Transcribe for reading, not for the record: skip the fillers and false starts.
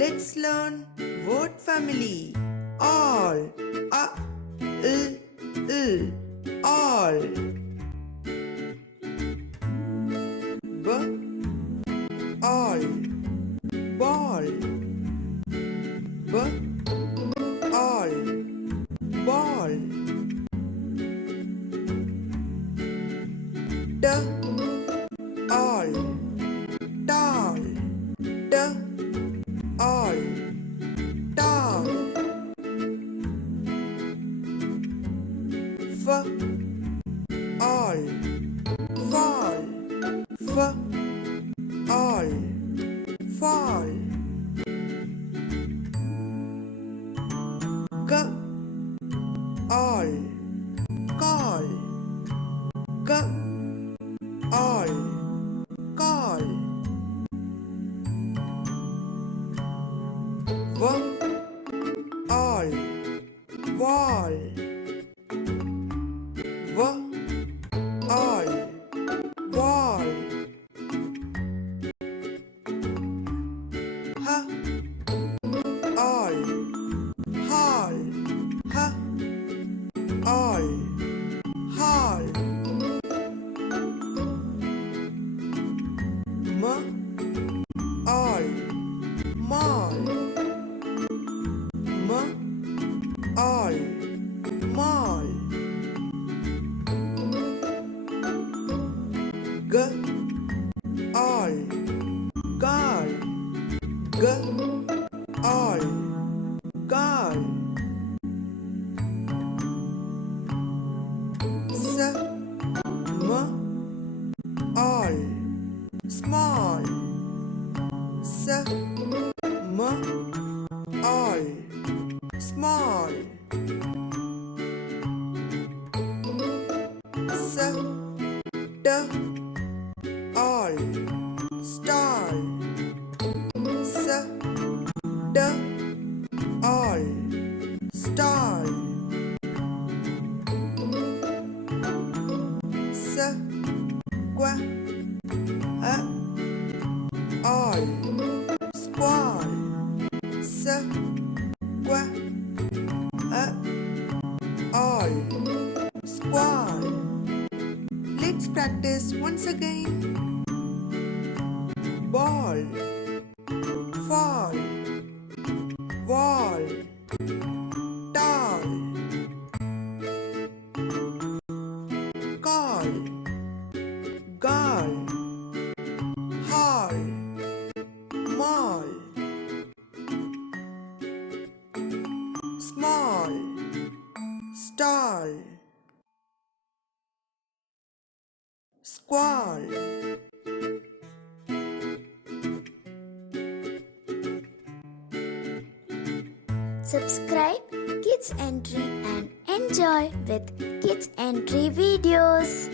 Let's learn word family. All. A, l, all. B, all. Ball. B, all. Ball. D, all. Tall. D, all. Tall. F, all. Fall. F, all. Fall. G, all. Call. G, all. Call. W, all. Wall. W, all. Wall. H, all. Hall. H, all. Hall. M, all. Mall. M, all. Mall. G, all. Gall. G, all. Gall. S, m, all. Small. S, m, all. Small. S, t, all. Stall. S, t, all. Stall. S, qua, all. Squall. S, qua, all. Squall. Let's practice once again. Ball. Fall. Wall. Tall. Call. Gall. Hall. Mall. Small. Stall. Squall. Subscribe Kids Entry and enjoy with Kids Entry videos.